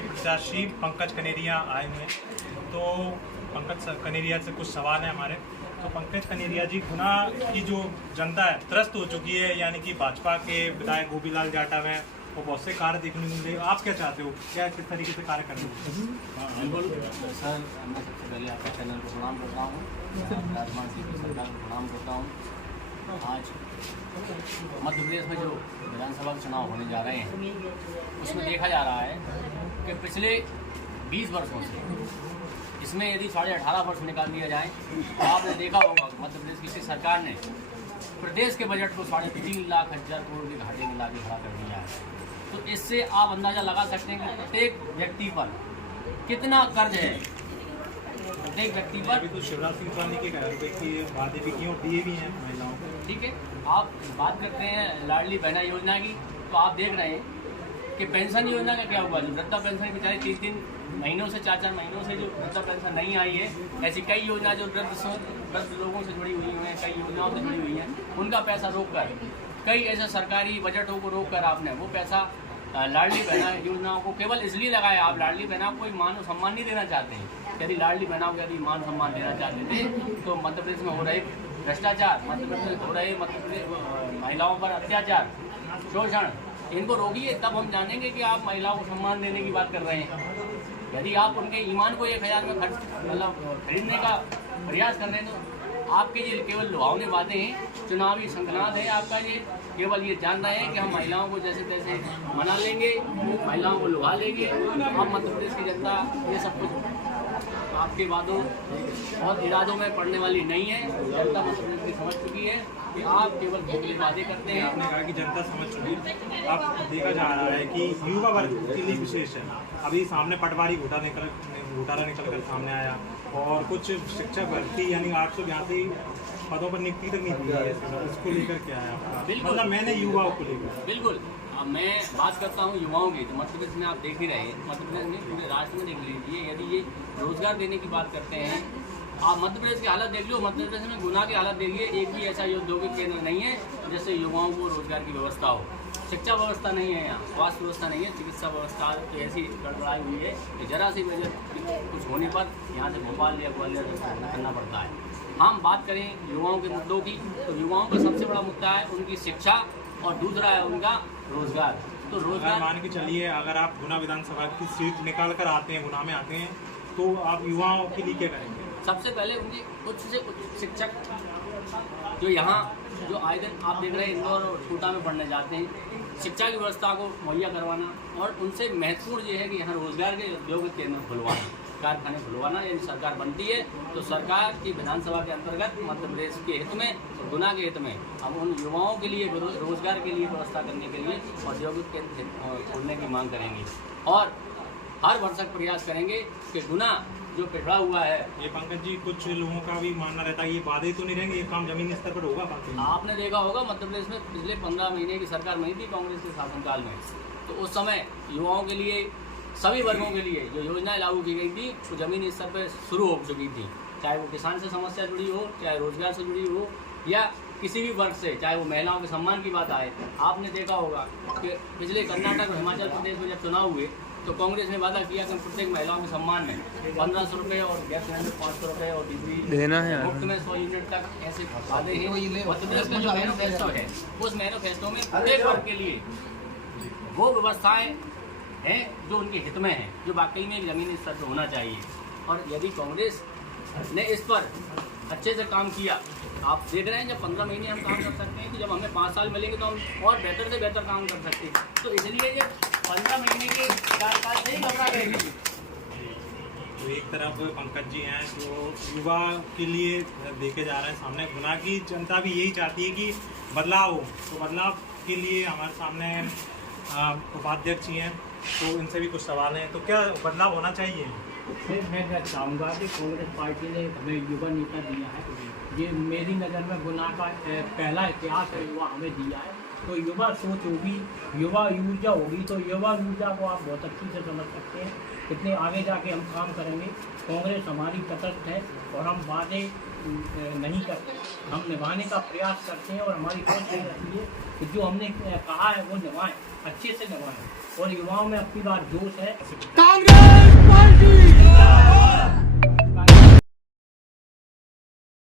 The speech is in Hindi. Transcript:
के प्रत्याशी पंकज कनेरिया आए हुए हैं। तो पंकज कनेरिया से कुछ सवाल हैं हमारे। तो पंकज कनेरिया जी, गुना की जो जनता है त्रस्त हो चुकी है, यानी कि भाजपा के विधायक गोपीलाल जाटव हैं, वो बहुत से कार्य देखने को मिले। आप क्या चाहते हो, क्या किस तरीके से कार्य करेंगे? बिल्कुल सर, मैं सबसे पहले आपके चैनल को प्रणाम करता हूँ, राजमान सिंह की सरकार को प्रणाम करता हूँ। आज मध्य प्रदेश में जो विधानसभा के चुनाव होने जा रहे हैं, उसमें देखा जा रहा है कि पिछले 20 वर्षों से इसमें यदि 18.5 वर्ष निकाल दिया जाए तो आपने देखा होगा मध्य प्रदेश की सरकार ने प्रदेश के बजट को 3.5 लाख करोड़ के घाटे में लाके खड़ा कर दिया है। तो इससे आप अंदाजा लगा सकते हैं कि प्रत्येक व्यक्ति पर कितना कर्ज है, प्रत्येक व्यक्ति पर। अभी तो शिवराज सिंह चौहान के वादे भी किए और दिए भी हैं महिलाओं को। ठीक है, आप बात करते हैं लाडली बहना योजना की, तो आप देख रहे हैं कि पेंशन योजना का क्या हुआ। जो वृद्धा पेंशन बेचारे 3-3 महीनों से 4-4 महीनों से जो वृद्धा पेंशन नहीं आई है, ऐसी कई योजना जो वृद्ध लोगों से जुड़ी हुई हैं, कई योजनाओं से जुड़ी हुई हैं, उनका पैसा रोककर, कई ऐसे सरकारी बजटों को रोककर आपने वो पैसा लाडली बहना योजनाओं को केवल इसलिए लगाया। आप लाडली बहना को कोई मान और सम्मान नहीं देना चाहते हैं। यदि लाडली बहना को यदि मान सम्मान देना चाहते थे तो मध्य प्रदेश में हो रहे भ्रष्टाचार, मध्य प्रदेश में हो रहे महिलाओं पर अत्याचार, शोषण, इनको रोकिए, तब हम जानेंगे कि आप महिलाओं को सम्मान देने की बात कर रहे हैं। यदि आप उनके ईमान को 1000 में खरीदने का प्रयास कर रहे हैं तो आपके ये केवल लुभावने बातें हैं, चुनावी संकनाद है आपका। ये केवल ये जान रहे हैं कि हम महिलाओं को जैसे तैसे मना लेंगे, महिलाओं को लुभा लेंगे। हम मध्य प्रदेश की जनता ये सब कुछ आपके वादों और इरादों में पड़ने वाली नहीं है। जनता मध्य प्रदेश की समझ चुकी है कि आप केवल खोखले वादे करते हैं। आपने कहा कि जनता समझ चुकी है। अब देखा जा रहा है कि युवा वर्ग के लिए विशेष है। अभी सामने पटवारी घोटाला निकल कर सामने आया और कुछ शिक्षक भर्ती यानी 882 पदों पर नियुक्ति तक नहीं दी है। उसको लेकर क्या है आपका? मतलब मैंने युवाओं को लेकर बिल्कुल, अब मैं बात करता हूँ युवाओं की, तो मध्य प्रदेश में आप देख ही रहे हैं, मध्य प्रदेश में पूरे राष्ट्र में देख लीजिए। यदि ये रोजगार देने की बात करते हैं, आप मध्य प्रदेश की हालत देख लो, मध्य प्रदेश में गुना की हालत देखिए। एक भी ऐसा औद्योगिक केंद्र नहीं है जिससे युवाओं को रोजगार की व्यवस्था हो। शिक्षा व्यवस्था नहीं है, यहाँ स्वास्थ्य व्यवस्था नहीं है, चिकित्सा व्यवस्था ऐसी गड़बड़ाई हुई है कि जरा सी वजह कुछ होने पर यहाँ से भोपाल या ग्वालियर करना पड़ता है। हम बात करें युवाओं के मुद्दों की, तो युवाओं का सबसे बड़ा मुद्दा है उनकी शिक्षा और दूसरा है उनका रोजगार। तो रोजगार मान के चलिए, अगर आप गुना विधानसभा की सीट निकाल कर आते हैं, गुना में आते हैं, तो आप युवाओं के लिए क्या करेंगे? सबसे पहले उनकी उच्च से उच्च शिक्षक जो यहाँ जो आए दिन आप देख रहे हैं इंदौर और कोटा में पढ़ने जाते हैं, शिक्षा की व्यवस्था को मुहैया करवाना, और उनसे महत्वपूर्ण ये है कि यहाँ रोजगार के औद्योगिक केंद्र खुलवाना, कारखाने खुलवाना। यदि सरकार बनती है तो सरकार की विधानसभा के अंतर्गत मध्य प्रदेश के हित में, गुना के हित में, हम उन युवाओं के लिए रोजगार के लिए व्यवस्था करने के लिए औद्योगिक केंद्र खोलने की मांग करेंगे और हर भरसक प्रयास करेंगे कि गुना जो पिछड़ा हुआ है। ये पंकज जी, कुछ लोगों का भी मानना रहता है ये वादे तो नहीं रहेंगे, ये काम जमीनी स्तर पर होगा। आपने देखा होगा मध्य प्रदेश में पिछले 15 महीने की सरकार नहीं थी कांग्रेस के शासनकाल में, तो उस समय युवाओं के लिए, सभी वर्गों के लिए जो योजनाएं लागू की गई थी वो जमीनी स्तर पर शुरू हो चुकी थी। चाहे वो किसान से समस्या जुड़ी हो, चाहे रोजगार से जुड़ी हो, या किसी भी वर्ग से, चाहे वो महिलाओं के सम्मान की बात आए। आपने देखा होगा कि पिछले कर्नाटक और हिमाचल प्रदेश में जब चुनाव हुए तो कांग्रेस ने वादा किया कि प्रत्येक महिलाओं के सम्मान में 1500 रुपये और गैस सिलेंडर 500 रुपये और बिजली देना है मुफ्त में 100 यूनिट तक, ऐसे वादे हैं। मध्य प्रदेश में जो मैनिफेस्टो है, उस मैनिफेस्टो में प्रत्येक वर्ग के लिए वो व्यवस्थाएं हैं जो उनके हित में हैं, जो वाकई में जमीनी स्तर पर होना चाहिए। और यदि कांग्रेस ने इस पर अच्छे से काम किया, आप देख रहे हैं जब 15 महीने हम काम कर सकते हैं, कि जब हमें 5 साल मिलेंगे तो हम और बेहतर से बेहतर काम कर सकते हैं। तो इसलिए ये 15 महीने के कार्यकाल से ही घबरा गए थे। तो एक तरफ पंकज जी हैं जो युवा के लिए देखे जा रहे हैं सामने, गुना की जनता भी यही चाहती है कि बदलाव हो। तो बदलाव के लिए हमारे सामने उपाध्यक्ष जी हैं, तो इनसे भी कुछ सवाल हैं। तो क्या बदलाव होना चाहिए? मैं क्या चाहूँगा कि कांग्रेस पार्टी ने हमें युवा नेता दिया है, ये मेरी नज़र में गुना का पहला इतिहास है, युवा हमें दिया है। तो युवा सोच होगी, युवा ऊर्जा होगी, तो युवा ऊर्जा को आप बहुत अच्छी से समझ सकते हैं। इतने आगे जाके हम काम करेंगे। कांग्रेस हमारी तटस्थ है और हम वादे नहीं करते, हम निभाने का प्रयास करते हैं और हमारी कोशिश यही रहती है कि जो हमने कहा है वो निभाएं, अच्छे से निभाएं और युवाओं में अपनी बार जोश है। कांग्रेस पार्टी